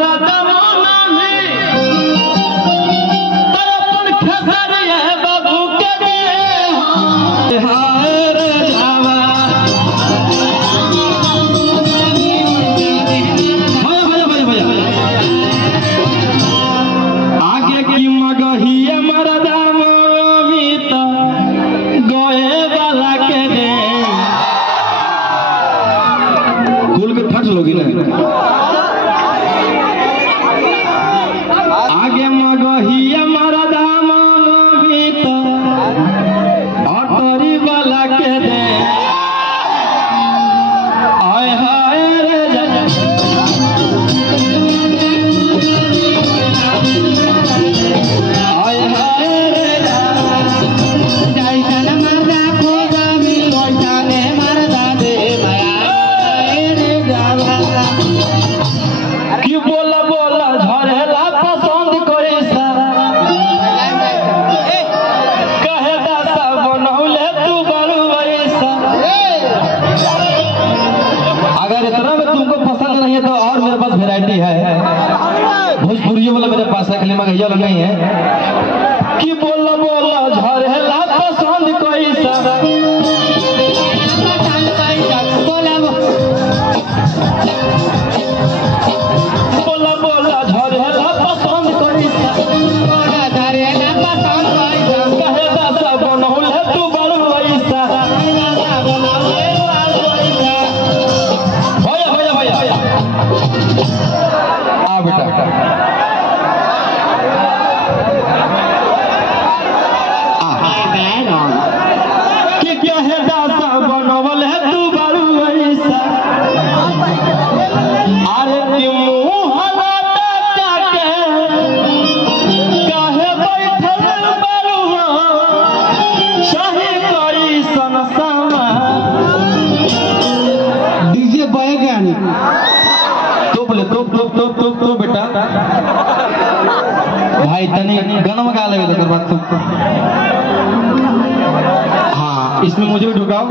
हमारा जमाना में तरपन खसरिया बाबू के दे हाय रे जावा भैया आगे की मगहिया मरदा मोमित गए वाला के दे कुल के फट लोगी ना आगे मगहिया मरदा मोमित अटरी वाला के दे आय हाय रे तो और मेरे पास वैरायटी है भोजपुरी वाला मेरे पास है खाली मगहिया वाला नहीं है कि बोला बोला झरेला पसंद कोई सा बोला बोला झरेला पसंद कोई सा झरेला पसंद कोई सा कहे दादा बनौले तू बड़ वैसा बेटा कि क्या है दासा बनवल है तू बारू ऐसा अरे कि मुंह हलाता जाके काहे बैठल बारू शाही करी सनसामा डीजे बैगन तो बोले तो बेटा भाई तनी गाना गा ले तो बात तो हाँ इसमें मुझे भी ढुकाओ